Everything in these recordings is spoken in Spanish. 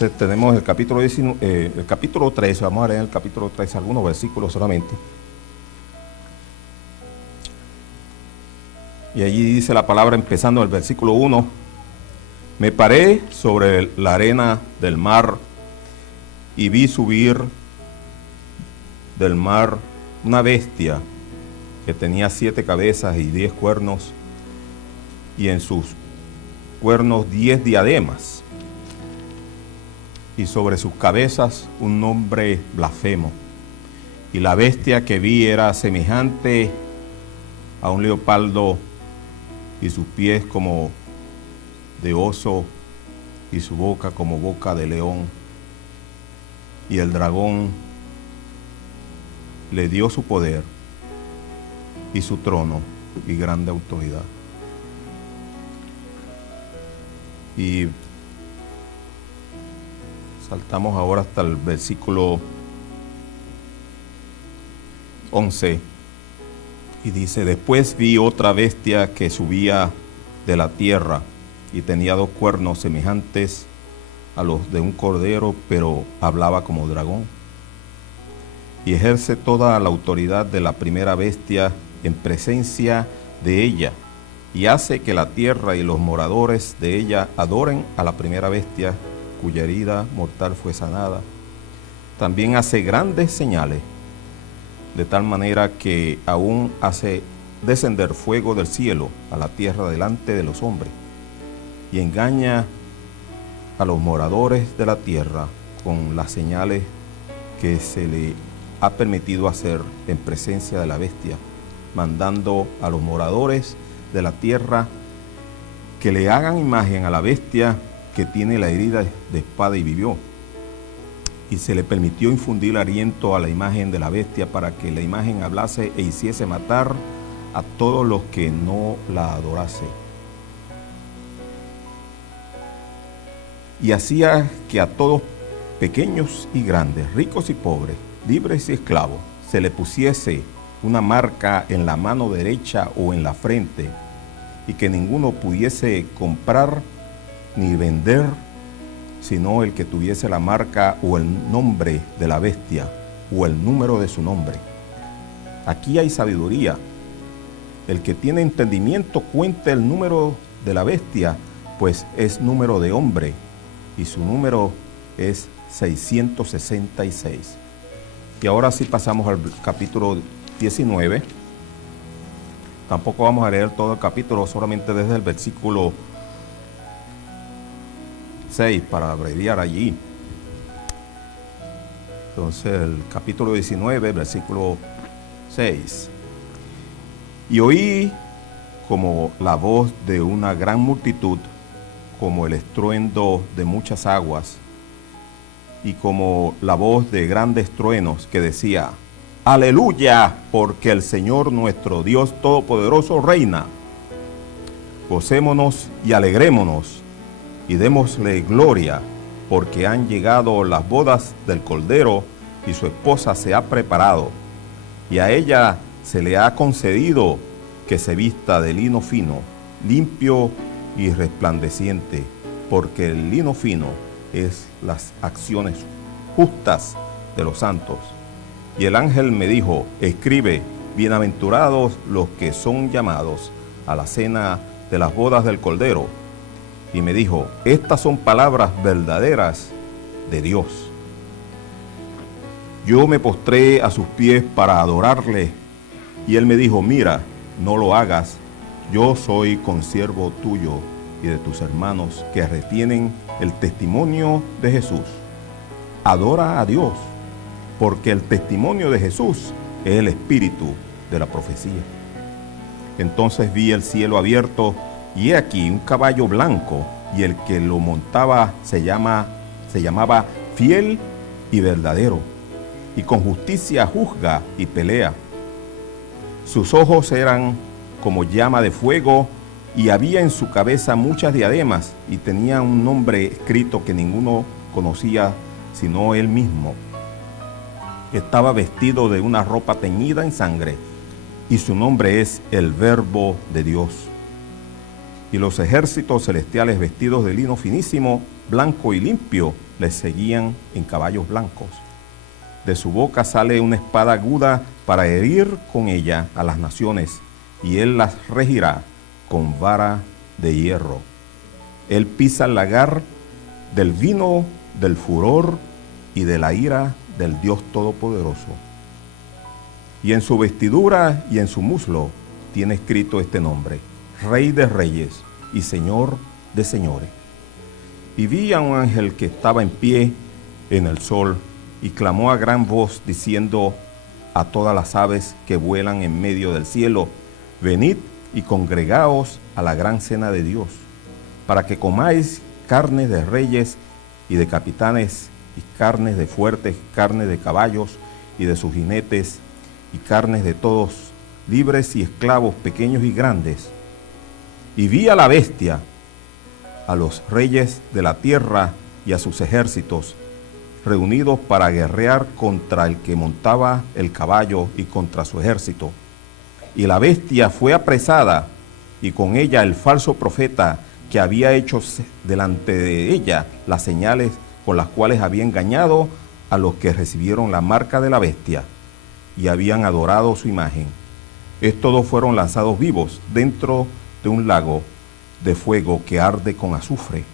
Entonces tenemos el capítulo 13, vamos a leer el capítulo 13, algunos versículos solamente. Y allí dice la palabra, empezando el versículo 1, me paré sobre la arena del mar y vi subir del mar una bestia que tenía 7 cabezas y 10 cuernos, y en sus cuernos 10 diademas, y sobre sus cabezas un nombre blasfemo. Y la bestia que vi era semejante a un leopardo, y sus pies como de oso, y su boca como boca de león. Y el dragón le dio su poder y su trono y grande autoridad. Y saltamos ahora hasta el versículo 11 y dice, después vi otra bestia que subía de la tierra y tenía 2 cuernos semejantes a los de un cordero, pero hablaba como dragón. Y ejerce toda la autoridad de la primera bestia en presencia de ella, y hace que la tierra y los moradores de ella adoren a la primera bestia, cuya herida mortal fue sanada. También hace grandes señales, de tal manera que aún hace descender fuego del cielo a la tierra delante de los hombres, y engaña a los moradores de la tierra con las señales que se le ha permitido hacer en presencia de la bestia, mandando a los moradores de la tierra que le hagan imagen a la bestia que tiene la herida de espada y vivió. Y se le permitió infundir aliento a la imagen de la bestia para que la imagen hablase e hiciese matar a todos los que no la adorase. Y hacía que a todos, pequeños y grandes, ricos y pobres, libres y esclavos, se le pusiese una marca en la mano derecha o en la frente, y que ninguno pudiese comprar ni vender, sino el que tuviese la marca o el nombre de la bestia o el número de su nombre. Aquí hay sabiduría. El que tiene entendimiento cuente el número de la bestia, pues es número de hombre, y su número es 666. Y ahora sí pasamos al capítulo 19. Tampoco vamos a leer todo el capítulo, solamente desde el versículo 6 para abreviar allí. Entonces el capítulo 19, versículo 6. Y oí como la voz de una gran multitud, como el estruendo de muchas aguas, y como la voz de grandes truenos que decía, aleluya, porque el Señor nuestro Dios Todopoderoso reina. Gocémonos y alegrémonos, y démosle gloria, porque han llegado las bodas del Cordero, y su esposa se ha preparado, y a ella se le ha concedido que se vista de lino fino, limpio y resplandeciente, porque el lino fino es las acciones justas de los santos. Y el ángel me dijo, escribe, bienaventurados los que son llamados a la cena de las bodas del Cordero. Y me dijo, estas son palabras verdaderas de Dios. Yo me postré a sus pies para adorarle, y él me dijo, mira, no lo hagas, yo soy consiervo tuyo y de tus hermanos que retienen el testimonio de Jesús. Adora a Dios, porque el testimonio de Jesús es el espíritu de la profecía. Entonces vi el cielo abierto, y he aquí un caballo blanco, y el que lo montaba se llamaba Fiel y Verdadero, y con justicia juzga y pelea. Sus ojos eran como llama de fuego, y había en su cabeza muchas diademas, y tenía un nombre escrito que ninguno conocía sino él mismo. Estaba vestido de una ropa teñida en sangre, y su nombre es el Verbo de Dios. Y los ejércitos celestiales, vestidos de lino finísimo, blanco y limpio, les seguían en caballos blancos. De su boca sale una espada aguda para herir con ella a las naciones, y él las regirá con vara de hierro. Él pisa el lagar del vino del furor y de la ira del Dios Todopoderoso. Y en su vestidura y en su muslo tiene escrito este nombre: Rey de Reyes y Señor de Señores. Y vi a un ángel que estaba en pie en el sol y clamó a gran voz diciendo a todas las aves que vuelan en medio del cielo: venid y congregaos a la gran cena de Dios, para que comáis carne de reyes y de capitanes, y carnes de fuertes, carne de caballos y de sus jinetes, y carnes de todos, libres y esclavos, pequeños y grandes. Y vi a la bestia, a los reyes de la tierra y a sus ejércitos, reunidos para guerrear contra el que montaba el caballo y contra su ejército. Y la bestia fue apresada, y con ella el falso profeta que había hecho delante de ella las señales con las cuales había engañado a los que recibieron la marca de la bestia y habían adorado su imagen. Estos dos fueron lanzados vivos dentro de un lago de fuego que arde con azufre.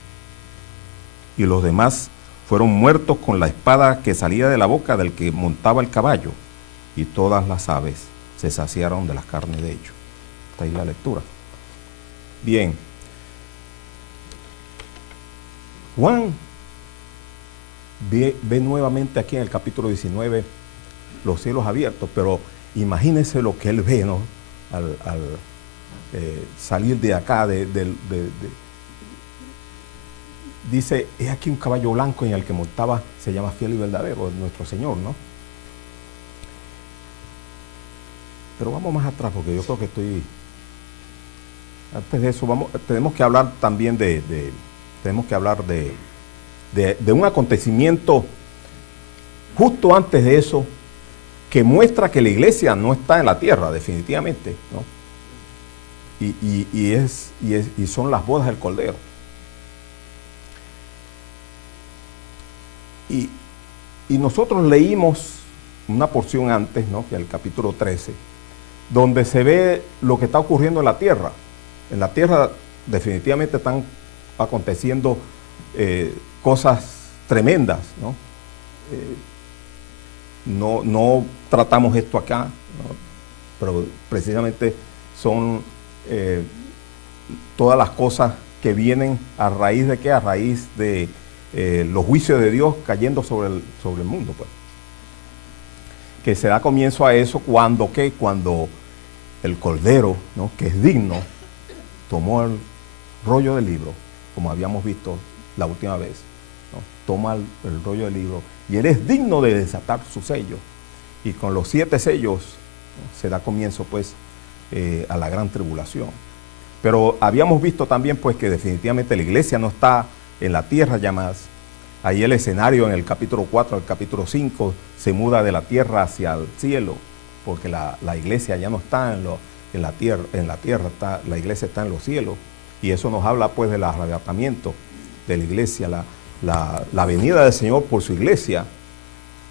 Y los demás fueron muertos con la espada que salía de la boca del que montaba el caballo, y todas las aves se saciaron de las carnes de ellos. Está ahí la lectura. Bien. Juan ve nuevamente aquí en el capítulo 19 los cielos abiertos, pero imagínense lo que él ve, ¿no? Al salir de acá, dice, es aquí un caballo blanco en el que montaba, se llama Fiel y Verdadero, nuestro Señor, ¿no? Pero vamos más atrás, porque yo creo que antes de eso, tenemos que hablar también de un acontecimiento justo antes de eso, que muestra que la iglesia no está en la tierra, definitivamente, ¿no? Y son las bodas del Cordero. Y nosotros leímos una porción antes, ¿no? Que es el capítulo 13, donde se ve lo que está ocurriendo en la tierra. En la tierra definitivamente están aconteciendo cosas tremendas, ¿no? No tratamos esto acá, ¿no? Pero precisamente son todas las cosas que vienen a raíz de ¿qué? A raíz de los juicios de Dios cayendo sobre el mundo, pues. Que se da comienzo a eso cuando el Cordero, ¿no? Que es digno, tomó el rollo del libro, como habíamos visto la última vez, ¿no? Toma el rollo del libro y él es digno de desatar su sello, y con los 7 sellos, ¿no? Se da comienzo pues a la gran tribulación. Pero habíamos visto también pues que definitivamente la iglesia no está en la tierra ya más. Ahí el escenario en el capítulo 4 al capítulo 5 se muda de la tierra hacia el cielo, porque la iglesia ya no está en la tierra, la iglesia está en los cielos. Y eso nos habla pues del arrebatamiento de la iglesia, la venida del Señor por su iglesia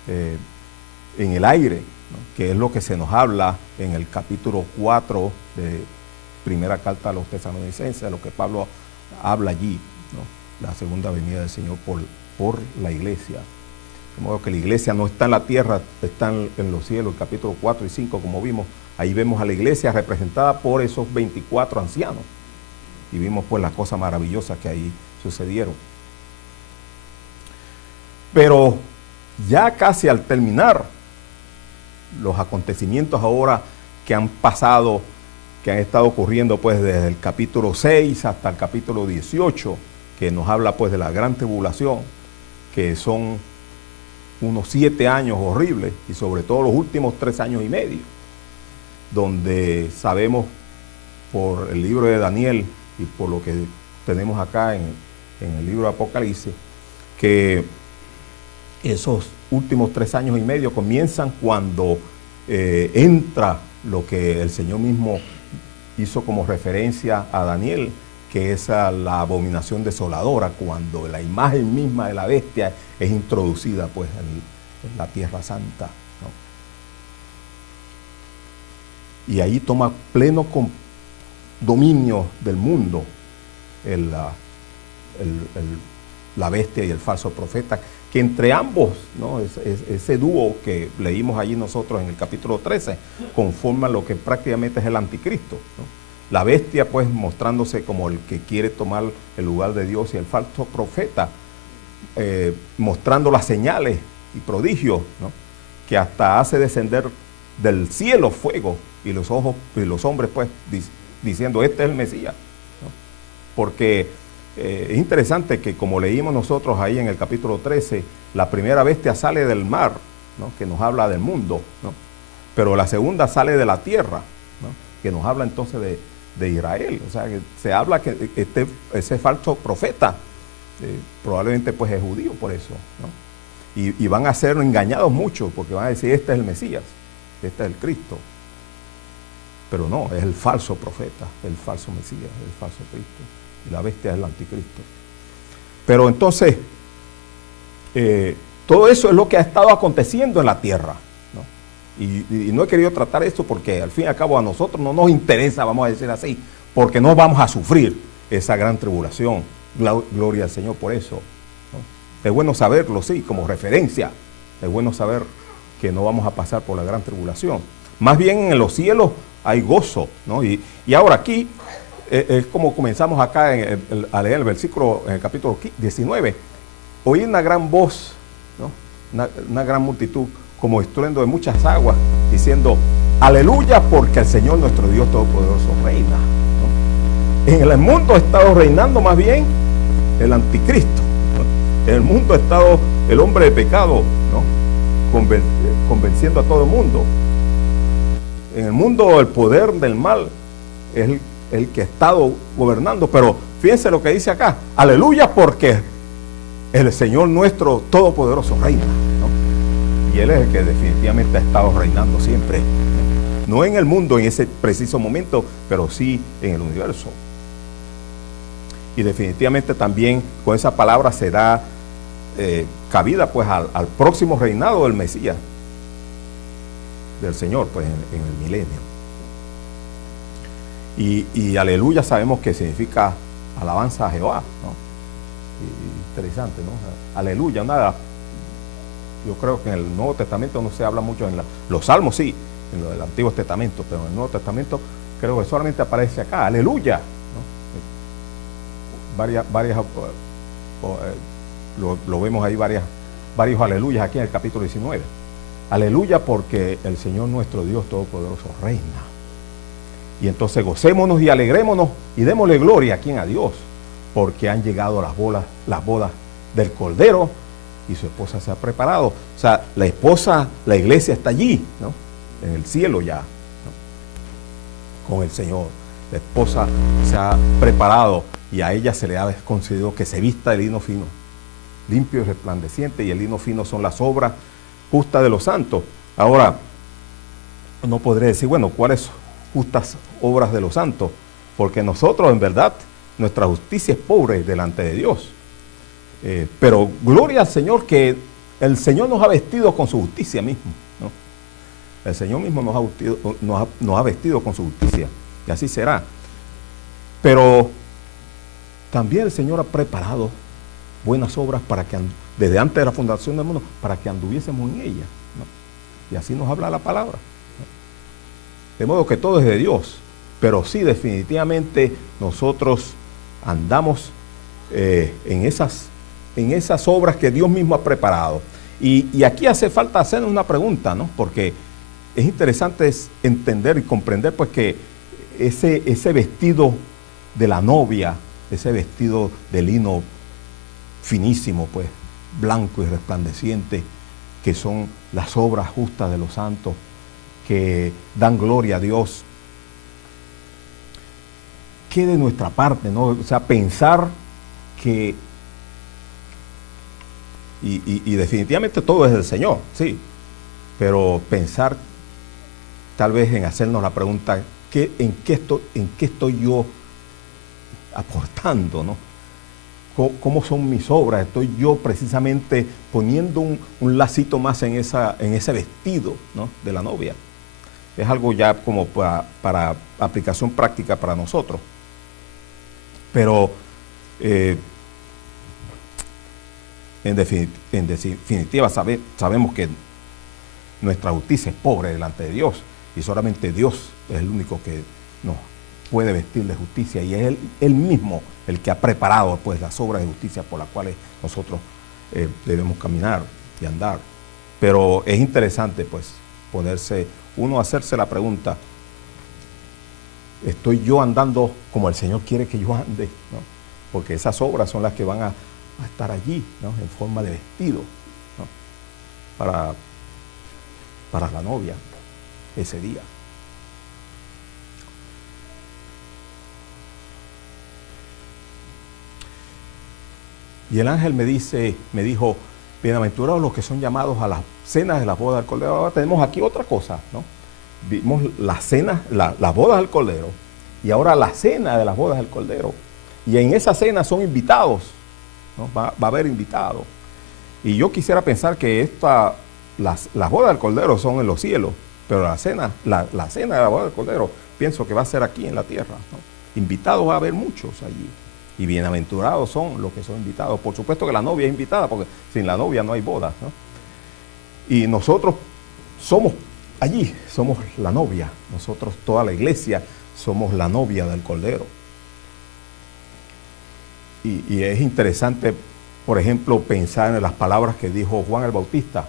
en el aire, ¿no? Que es lo que se nos habla en el capítulo 4 de primera carta a los tesalonicenses, lo que Pablo habla allí, ¿no? La segunda venida del Señor por la iglesia. De modo que la iglesia no está en la tierra, está en los cielos. El capítulo 4 y 5, como vimos, ahí vemos a la iglesia representada por esos 24 ancianos. Y vimos pues las cosas maravillosas que ahí sucedieron. Pero ya casi al terminar los acontecimientos ahora que han pasado, que han estado ocurriendo pues desde el capítulo 6 hasta el capítulo 18, que nos habla pues de la gran tribulación, que son unos 7 años horribles, y sobre todo los últimos 3 años y medio, donde sabemos por el libro de Daniel y por lo que tenemos acá en el libro de Apocalipsis, que esos últimos 3 años y medio comienzan cuando entra lo que el Señor mismo hizo como referencia a Daniel, que es la abominación desoladora, cuando la imagen misma de la bestia es introducida pues en la tierra santa, ¿no? Y ahí toma pleno dominio del mundo la bestia y el falso profeta, que entre ambos, ¿no? Ese dúo que leímos allí nosotros en el capítulo 13, conforman lo que prácticamente es el anticristo, ¿no? La bestia pues mostrándose como el que quiere tomar el lugar de Dios, y el falso profeta mostrando las señales y prodigios, ¿no? Que hasta hace descender del cielo fuego, y los ojos de los hombres pues diciendo, este es el Mesías, ¿no? Porque es interesante que, como leímos nosotros ahí en el capítulo 13, la primera bestia sale del mar, ¿no? Que nos habla del mundo, ¿no? Pero la segunda sale de la tierra, ¿no? Que nos habla entonces de Israel. O sea, que se habla que ese falso profeta probablemente pues es judío por eso, ¿no? Y van a ser engañados mucho, porque van a decir, este es el Mesías, este es el Cristo. Pero no, es el falso profeta, el falso Mesías, el falso Cristo. Y la bestia es el anticristo. Pero entonces, todo eso es lo que ha estado aconteciendo en la tierra, ¿no? Y no he querido tratar esto porque al fin y al cabo a nosotros no nos interesa, vamos a decir así, porque no vamos a sufrir esa gran tribulación. Gloria al Señor por eso, ¿no? Es bueno saberlo, sí, como referencia. Es bueno saber que no vamos a pasar por la gran tribulación. Más bien en los cielos hay gozo, ¿no? Y ahora aquí es como comenzamos acá a leer el versículo en el capítulo 19. Oí una gran voz, ¿no? Una gran multitud, como estruendo de muchas aguas, diciendo, aleluya, porque el Señor nuestro Dios Todopoderoso reina, ¿no? En el mundo ha estado reinando más bien el anticristo, ¿no? En el mundo ha estado el hombre de pecado, ¿no? Convenciendo a todo el mundo. En el mundo el poder del mal es el que ha estado gobernando, pero fíjense lo que dice acá, aleluya, porque el Señor nuestro Todopoderoso reina, ¿no? Y Él es el que definitivamente ha estado reinando siempre, no en el mundo en ese preciso momento, pero sí en el universo. Y definitivamente también con esa palabra se da cabida pues al próximo reinado del Mesías, del Señor, pues en el milenio. Y aleluya sabemos que significa alabanza a Jehová, ¿no? Interesante, ¿no? Aleluya, nada. Yo creo que en el Nuevo Testamento no se habla mucho, los Salmos sí, en el Antiguo Testamento, pero en el Nuevo Testamento creo que solamente aparece acá, aleluya, ¿no? Lo vemos ahí varios aleluyas aquí en el capítulo 19. Aleluya, porque el Señor nuestro Dios Todopoderoso reina. Y entonces gocémonos y alegrémonos y démosle gloria a quien, a Dios, porque han llegado las bodas del Cordero y su esposa se ha preparado. O sea, la esposa, la iglesia está allí, ¿no? En el cielo ya, ¿no? Con el Señor. La esposa se ha preparado y a ella se le ha concedido que se vista de lino fino, limpio y resplandeciente, y el lino fino son las obras justas de los santos. Ahora, no podré decir, bueno, ¿cuáles justas obras de los santos? Porque nosotros, en verdad, nuestra justicia es pobre delante de Dios. Pero gloria al Señor, que el Señor nos ha vestido con su justicia mismo, ¿no? El Señor mismo nos ha vestido con su justicia, y así será. Pero también el Señor ha preparado buenas obras para que desde antes de la fundación del mundo, para que anduviésemos en ellas, ¿no? Y así nos habla la palabra, ¿no? De modo que todo es de Dios, pero sí, definitivamente nosotros andamos en esas obras que Dios mismo ha preparado. Y aquí hace falta hacernos una pregunta, ¿no? Porque es interesante entender y comprender pues que ese vestido de la novia, ese vestido de lino finísimo, pues blanco y resplandeciente, que son las obras justas de los santos, que dan gloria a Dios, que de nuestra parte, ¿no? O sea, pensar que, y definitivamente todo es del Señor, sí, pero pensar tal vez en hacernos la pregunta, ¿en qué estoy yo aportando, ¿no? ¿Cómo son mis obras? Estoy yo precisamente poniendo un lacito más en ese vestido, ¿no?, de la novia. Es algo ya como para aplicación práctica para nosotros. Pero en definitiva sabemos que nuestra justicia es pobre delante de Dios, y solamente Dios es el único que nos puede vestir de justicia, y es él mismo el que ha preparado pues las obras de justicia por las cuales nosotros debemos caminar y andar. Pero es interesante pues uno hacerse la pregunta: ¿estoy yo andando como el Señor quiere que yo ande?, ¿no? Porque esas obras son las que van a estar allí, ¿no?, en forma de vestido, ¿no?, para la novia ese día. Y el ángel me dijo: bienaventurados los que son llamados a las cenas de las bodas del Cordero. Ahora tenemos aquí otra cosa, ¿no? Vimos las cenas, las bodas del Cordero, y ahora la cena de las bodas del Cordero. Y en esa cena son invitados, ¿no? Va a haber invitados. Y yo quisiera pensar que las bodas del Cordero son en los cielos, pero la cena de la boda del Cordero pienso que va a ser aquí en la tierra, ¿no? Invitados va a haber muchos allí. Y bienaventurados son los que son invitados. Por supuesto que la novia es invitada, porque sin la novia no hay boda, ¿no? Y nosotros somos allí, somos la novia. Nosotros, toda la iglesia, somos la novia del Cordero. Y es interesante, por ejemplo, pensar en las palabras que dijo Juan el Bautista,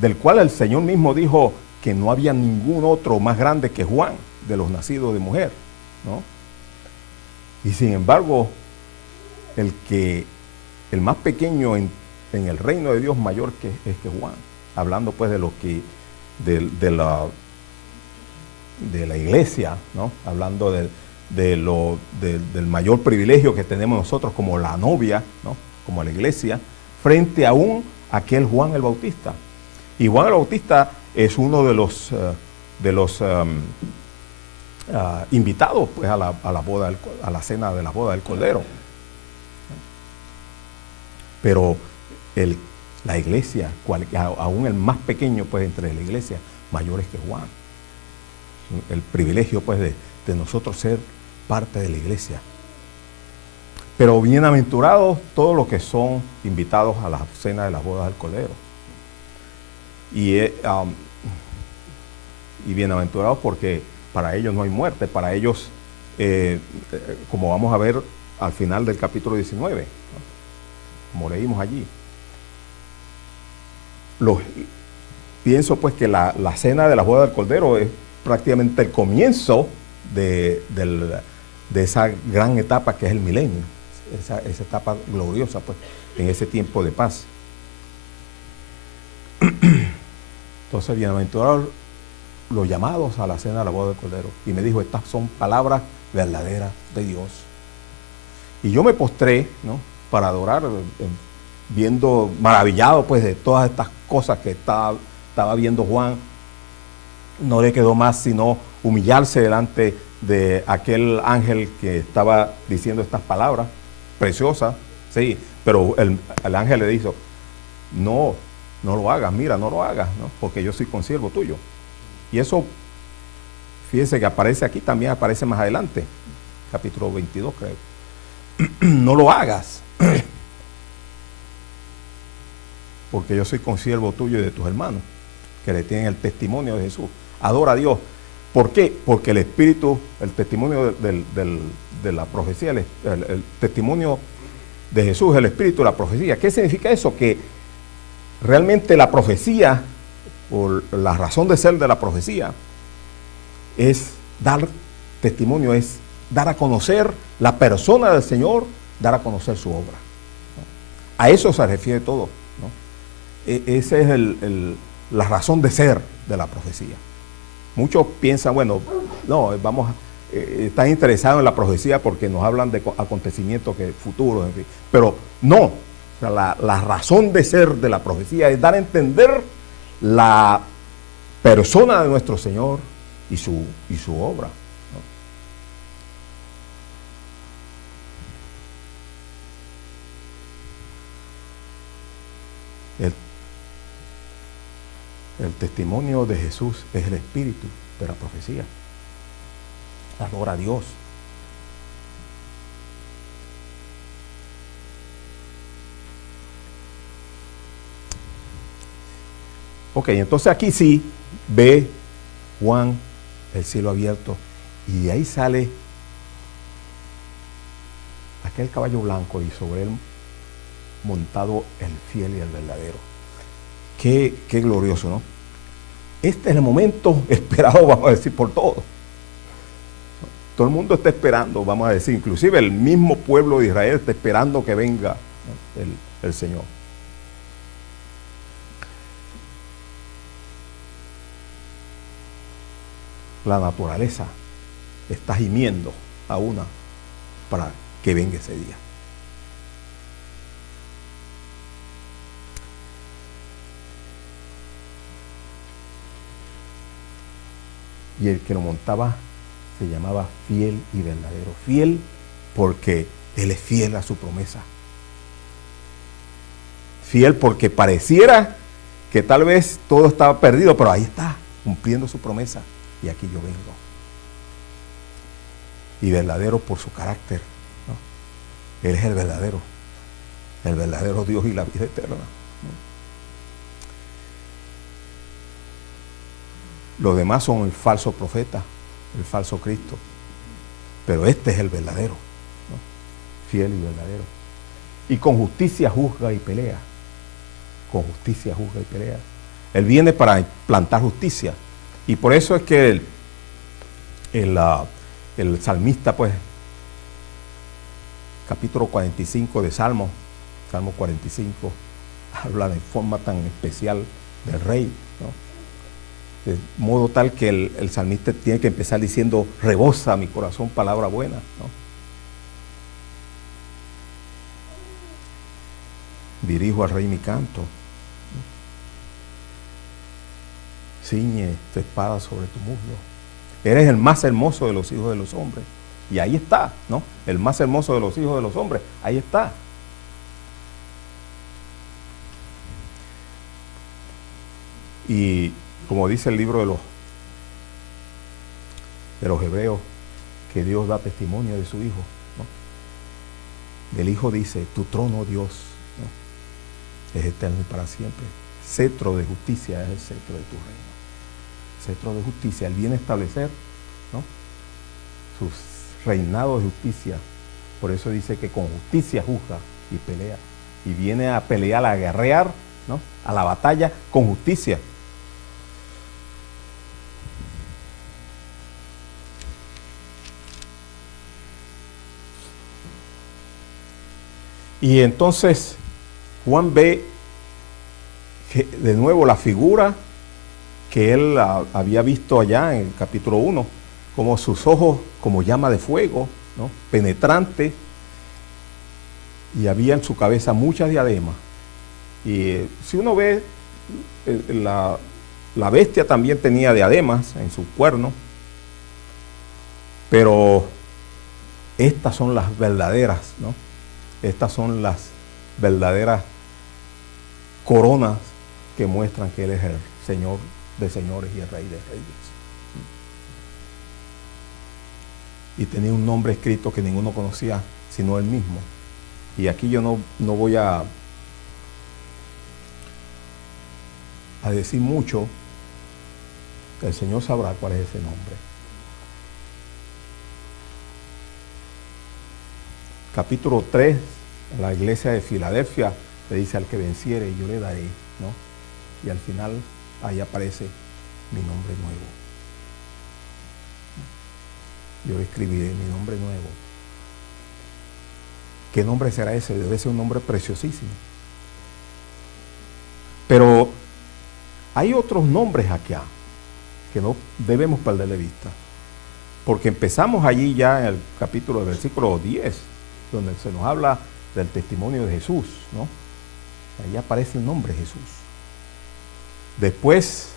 del cual el Señor mismo dijo que no había ningún otro más grande que Juan, de los nacidos de mujer, ¿no? Y sin embargo, el más pequeño en el reino de Dios mayor es que Juan, hablando pues de la iglesia, ¿no? Hablando del mayor privilegio que tenemos nosotros como la novia, ¿no?, como la iglesia, frente a aquel Juan el Bautista. Y Juan el Bautista es uno de los invitados pues a la cena de la boda del Cordero. Pero la iglesia, aún el más pequeño pues entre la iglesia, mayor es que Juan. El privilegio pues de nosotros ser parte de la iglesia. Pero bienaventurados todos los que son invitados a la cena de las bodas del Cordero. Y bienaventurados porque para ellos no hay muerte, para ellos, como vamos a ver al final del capítulo 19, ¿no?, como leímos allí. Pienso pues que la cena de la boda del Cordero es prácticamente el comienzo de esa gran etapa que es el milenio, esa etapa gloriosa pues en ese tiempo de paz. Entonces, bienaventurados los llamados a la cena de la boda del Cordero. Y me dijo: estas son palabras verdaderas de Dios. Y yo me postré, ¿no?, para adorar, viendo, maravillado pues de todas estas cosas que estaba viendo Juan. No le quedó más sino humillarse delante de aquel ángel que estaba diciendo estas palabras preciosas, sí, pero el ángel le dijo: no lo hagas, mira, no lo hagas, ¿no?, porque yo soy consiervo tuyo. Y eso, fíjese que aparece aquí, también aparece más adelante, capítulo 22 creo. No lo hagas, porque yo soy consiervo tuyo y de tus hermanos, que le tienen el testimonio de Jesús. Adora a Dios. ¿Por qué? Porque el Espíritu, el testimonio de la profecía, el testimonio de Jesús, el Espíritu de la profecía. ¿Qué significa eso? Que realmente la profecía, o la razón de ser de la profecía, es dar testimonio, es dar a conocer la persona del Señor, dar a conocer su obra, ¿no? A eso se refiere todo, ¿no? Esa es la razón de ser de la profecía. Muchos piensan, bueno, no, están interesados en la profecía porque nos hablan de acontecimientos futuros, en fin. Pero no, o sea, la razón de ser de la profecía es dar a entender la persona de nuestro Señor y su obra, ¿no? El, el testimonio de Jesús es el espíritu de la profecía. Adora a Dios. Ok, entonces aquí sí ve Juan el cielo abierto y de ahí sale aquel caballo blanco y sobre él montado el fiel y el verdadero. Qué glorioso, ¿no? Este es el momento esperado, vamos a decir, por todos. Todo el mundo está esperando, vamos a decir, inclusive el mismo pueblo de Israel está esperando que venga, ¿no?, el Señor. La naturaleza está gimiendo a una para que venga ese día. Y el que lo montaba se llamaba fiel y verdadero. Fiel porque él es fiel a su promesa. Fiel porque pareciera que tal vez todo estaba perdido, pero ahí está, cumpliendo su promesa. Y aquí yo vengo. Y verdadero por su carácter, ¿no? Él es el verdadero Dios y la vida eterna, ¿no? Los demás son el falso profeta, el falso Cristo, pero este es el verdadero, ¿no? Fiel y verdadero. Y con justicia juzga y pelea. Con justicia juzga y pelea. Él viene para plantar justicia. Y por eso es que el salmista, pues, capítulo 45 de Salmo 45, habla de forma tan especial del rey, ¿no? De modo tal que el salmista tiene que empezar diciendo: rebosa mi corazón palabra buena, ¿no? Dirijo al rey mi canto. Ciñe tu espada sobre tu muslo. Eres el más hermoso de los hijos de los hombres. Y ahí está, ¿no? El más hermoso de los hijos de los hombres. Ahí está. Y como dice el libro de los Hebreos, que Dios da testimonio de su Hijo, ¿no? Del Hijo dice: tu trono, Dios, ¿no?, es eterno y para siempre. Cetro de justicia es el cetro de tu reino. Cetro de justicia. Él viene a establecer, ¿no?, sus reinados de justicia. Por eso dice que con justicia juzga y pelea. Y viene a pelear, a guerrear, ¿no?, a la batalla con justicia. Y entonces Juan ve que, de nuevo, la figura que él había visto allá en el capítulo 1, como sus ojos como llama de fuego, ¿no?, penetrante, y había en su cabeza muchas diademas. Y si uno ve, la bestia también tenía diademas en sus cuernos, pero estas son las verdaderas, ¿no? Estas son las verdaderas coronas que muestran que Él es el Señor de señores y el Rey de reyes. Y tenía un nombre escrito que ninguno conocía sino Él mismo. Y aquí yo no voy a decir mucho. El Señor sabrá cuál es ese nombre. Capítulo 3, la iglesia de Filadelfia le dice: al que venciere yo le daré, ¿no? Y al final ahí aparece mi nombre nuevo. Yo le escribiré mi nombre nuevo. ¿Qué nombre será ese? Debe ser un nombre preciosísimo. Pero hay otros nombres acá que no debemos perder de vista. Porque empezamos allí ya en el capítulo del versículo 10, donde se nos habla del testimonio de Jesús, ¿no? Ahí aparece el nombre Jesús. Después,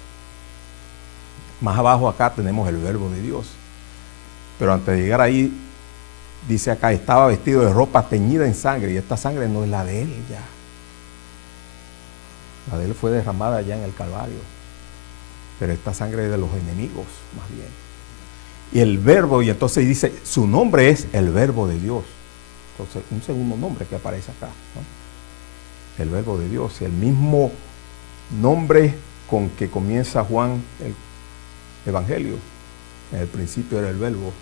más abajo acá tenemos el verbo de Dios. Pero antes de llegar ahí, dice acá: estaba vestido de ropa teñida en sangre, y esta sangre no es la de él ya. La de él fue derramada allá en el Calvario. Pero esta sangre es de los enemigos, más bien. Y el verbo, y entonces dice, su nombre es el verbo de Dios. Entonces, un segundo nombre que aparece acá, ¿no? El verbo de Dios, el mismo nombre con que comienza Juan el Evangelio. En el principio era el verbo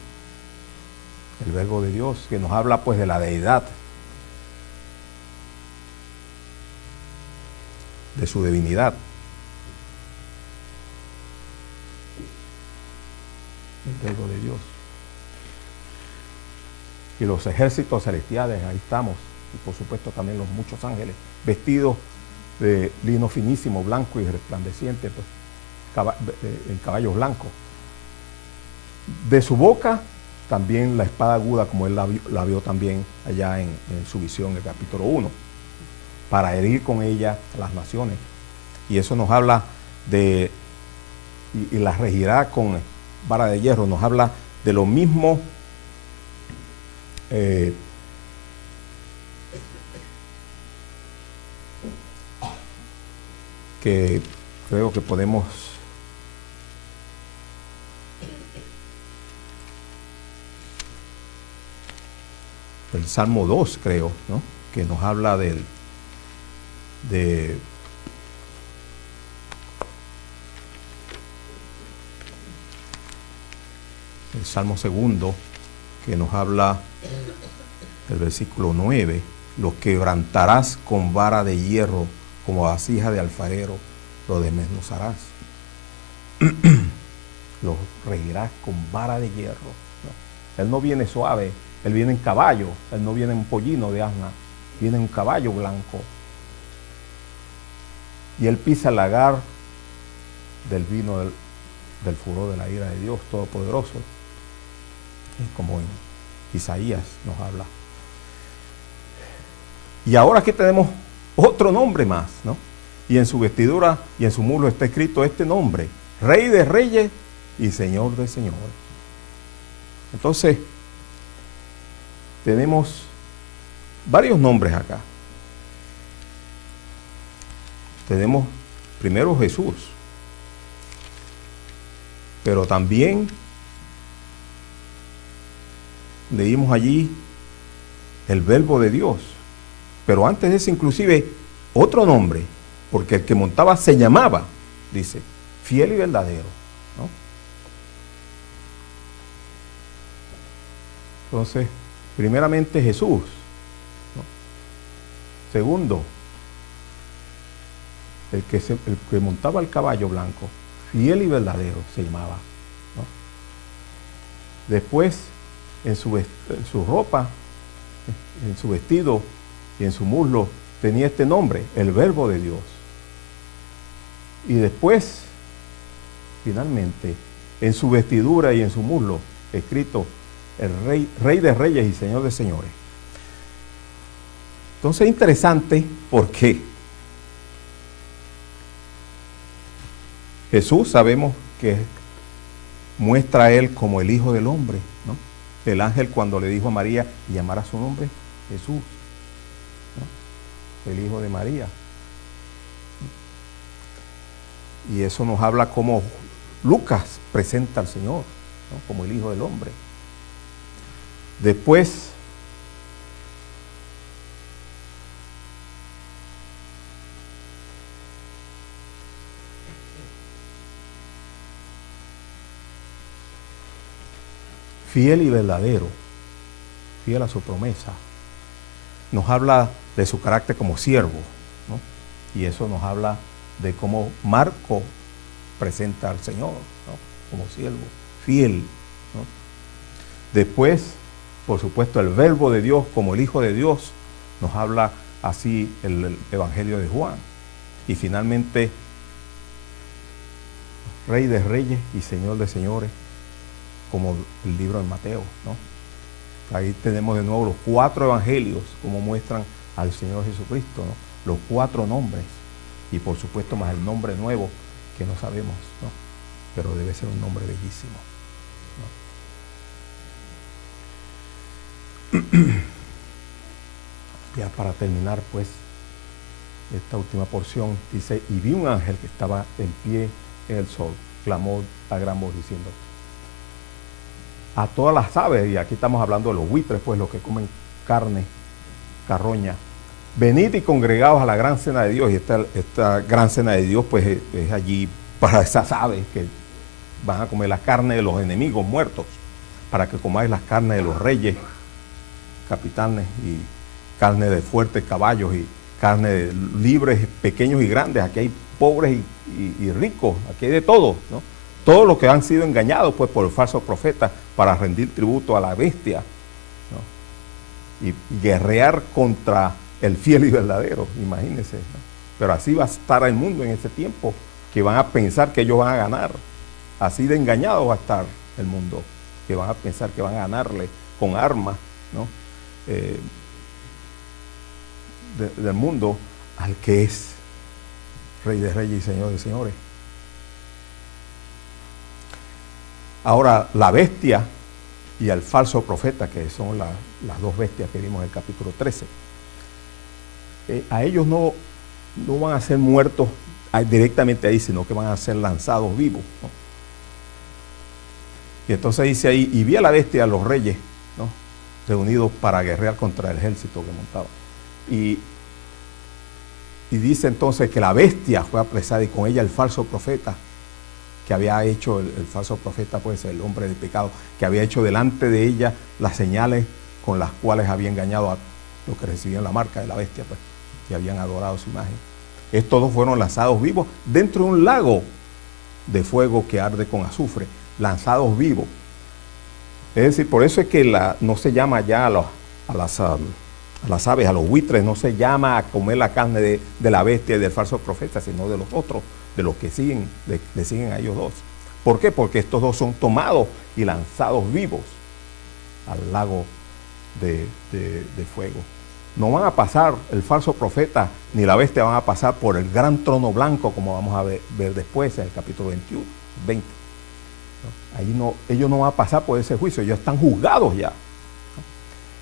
de Dios, que nos habla pues de la deidad, de su divinidad. El verbo de Dios. Y los ejércitos celestiales, ahí estamos. Y por supuesto también los muchos ángeles, vestidos de lino finísimo, blanco y resplandeciente, pues, en caballos blancos. De su boca también la espada aguda, como él la vio también allá en su visión, el capítulo 1, para herir con ella a las naciones. Y eso nos habla de, y las regirá con vara de hierro, nos habla de lo mismo que creo que podemos el Salmo 2, creo, ¿no? Que nos habla de el Salmo 2, que nos habla del versículo 9, los quebrantarás con vara de hierro, como vasija de alfarero, lo desmenuzarás. Los regirás con vara de hierro, ¿no? Él no viene suave, él viene en caballo, él no viene en pollino de asna, viene en un caballo blanco. Y él pisa el lagar del vino del furor de la ira de Dios Todopoderoso, como en Isaías nos habla. Y ahora aquí tenemos otro nombre más, ¿no? Y en su vestidura y en su muslo está escrito este nombre: Rey de Reyes y Señor de Señores. Entonces, tenemos varios nombres acá. Tenemos primero Jesús, pero también leímos allí el verbo de Dios, pero antes de eso inclusive otro nombre, porque el que montaba se llamaba, dice, fiel y verdadero, ¿no? Entonces, primeramente Jesús, ¿no? Segundo, el que montaba el caballo blanco, fiel y verdadero se llamaba, ¿no? Después, en su ropa, en su vestido y en su muslo tenía este nombre, el verbo de Dios. Y después, finalmente, en su vestidura y en su muslo, escrito el Rey de Reyes y Señor de Señores. Entonces es interesante porque Jesús sabemos que muestra a él como el Hijo del Hombre, ¿no? El ángel cuando le dijo a María y llamara su nombre Jesús, ¿no? El Hijo de María. Y eso nos habla como Lucas presenta al Señor, ¿no? Como el Hijo del Hombre. Después, fiel y verdadero, fiel a su promesa. Nos habla de su carácter como siervo, ¿no? Y eso nos habla de cómo Marco presenta al Señor, ¿no? Como siervo, fiel, ¿no? Después, por supuesto, el verbo de Dios como el Hijo de Dios, nos habla así el Evangelio de Juan. Y finalmente, Rey de Reyes y Señor de Señores, como el libro de Mateo, ¿no? Ahí tenemos de nuevo los 4 evangelios, como muestran al Señor Jesucristo, ¿no? Los 4 nombres, y por supuesto más el nombre nuevo, que no sabemos, ¿no? Pero debe ser un nombre bellísimo, ¿no? Ya para terminar, pues, esta última porción, dice, y vi un ángel que estaba en pie en el sol, clamó a gran voz diciendo, a todas las aves, y aquí estamos hablando de los buitres, pues los que comen carne, carroña, venid y congregaos a la gran cena de Dios, y esta gran cena de Dios pues es allí para esas aves que van a comer la carne de los enemigos muertos, para que comáis las carnes de los reyes, capitanes, y carne de fuertes caballos, y carne de libres, pequeños y grandes. Aquí hay pobres y ricos, aquí hay de todo, ¿no? Todos los que han sido engañados pues por el falso profeta para rendir tributo a la bestia, ¿no? Y guerrear contra el fiel y verdadero, imagínense, ¿no? Pero así va a estar el mundo en ese tiempo, que van a pensar que ellos van a ganar. Así de engañado va a estar el mundo, que van a pensar que van a ganarle con armas, ¿no? Del mundo al que es Rey de Reyes y Señor de Señores. Ahora, la bestia y el falso profeta, que son las dos bestias que vimos en el capítulo 13, a ellos no van a ser muertos directamente ahí, sino que van a ser lanzados vivos, ¿no? Y entonces dice ahí, y vi a la bestia, a los reyes, ¿no?, reunidos para guerrear contra el ejército que montaba. Y dice entonces que la bestia fue apresada y con ella el falso profeta, que había hecho, el falso profeta, pues el hombre de pecado, que había hecho delante de ella las señales con las cuales había engañado a los que recibían la marca de la bestia, pues, que habían adorado su imagen. Estos dos fueron lanzados vivos dentro de un lago de fuego que arde con azufre, lanzados vivos. Es decir, por eso es que no se llama ya a las aves, a los buitres, no se llama a comer la carne de la bestia y del falso profeta, sino de los otros, de los que le siguen a ellos dos. ¿Por qué? Porque estos dos son tomados y lanzados vivos al lago de fuego. No van a pasar, el falso profeta ni la bestia van a pasar por el gran trono blanco, como vamos a ver después en el capítulo 20. ¿No? Ahí ellos no van a pasar por ese juicio, ellos están juzgados ya.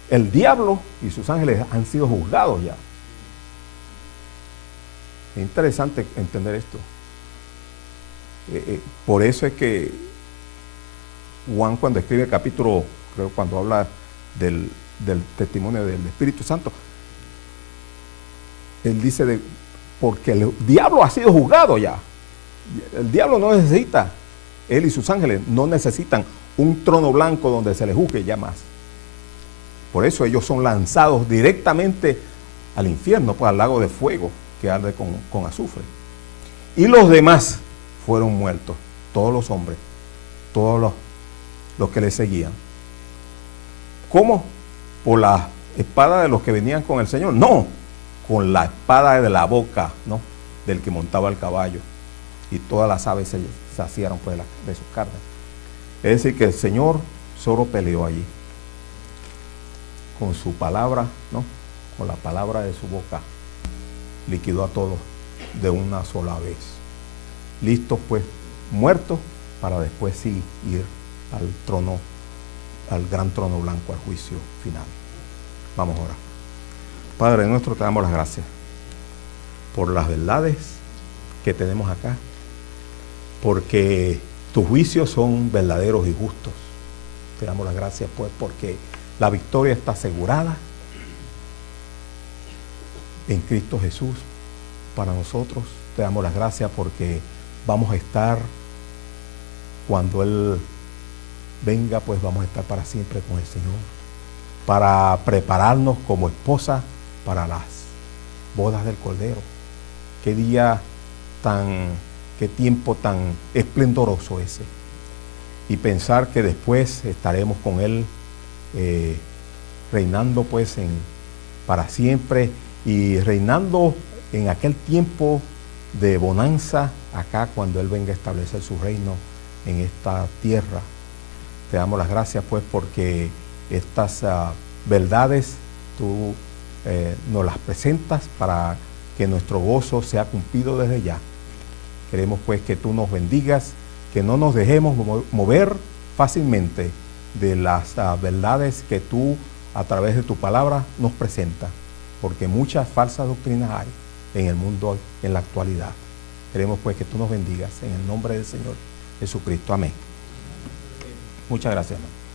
El diablo y sus ángeles han sido juzgados ya. Es interesante entender esto. Por eso es que Juan, cuando escribe el capítulo, creo cuando habla del testimonio del Espíritu Santo, él dice porque el diablo ha sido juzgado ya. El diablo no necesita, él y sus ángeles no necesitan un trono blanco donde se les juzgue ya más. Por eso ellos son lanzados directamente al infierno, pues al lago de fuego que arde con azufre. Y los demás fueron muertos, todos los hombres, todos los que le seguían. ¿Cómo? ¿Por la espada de los que venían con el Señor? No, con la espada de la boca, ¿no?, del que montaba el caballo. Y todas las aves se saciaron pues de sus carnes. Es decir, que el Señor solo peleó allí con su palabra, ¿no?, con la palabra de su boca, liquidó a todos de una sola vez. Listos pues, muertos, para después sí ir al trono, al gran trono blanco, al juicio final. Vamos ahora. Padre nuestro, te damos las gracias por las verdades que tenemos acá, porque tus juicios son verdaderos y justos. Te damos las gracias pues porque la victoria está asegurada en Cristo Jesús para nosotros. Te damos las gracias porque vamos a estar, cuando Él venga, pues vamos a estar para siempre con el Señor, para prepararnos como esposa para las bodas del Cordero. Qué día qué tiempo tan esplendoroso ese. Y pensar que después estaremos con Él reinando pues para siempre, y reinando en aquel tiempo de bonanza acá, cuando Él venga a establecer su reino en esta tierra. Te damos las gracias pues porque estas verdades tú nos las presentas para que nuestro gozo sea cumplido desde ya. Queremos pues que tú nos bendigas, que no nos dejemos mover fácilmente de las verdades que tú a través de tu palabra nos presentas, porque muchas falsas doctrinas hay, en el mundo en la actualidad. Queremos pues que tú nos bendigas en el nombre del Señor Jesucristo. Amén. Muchas gracias, hermano.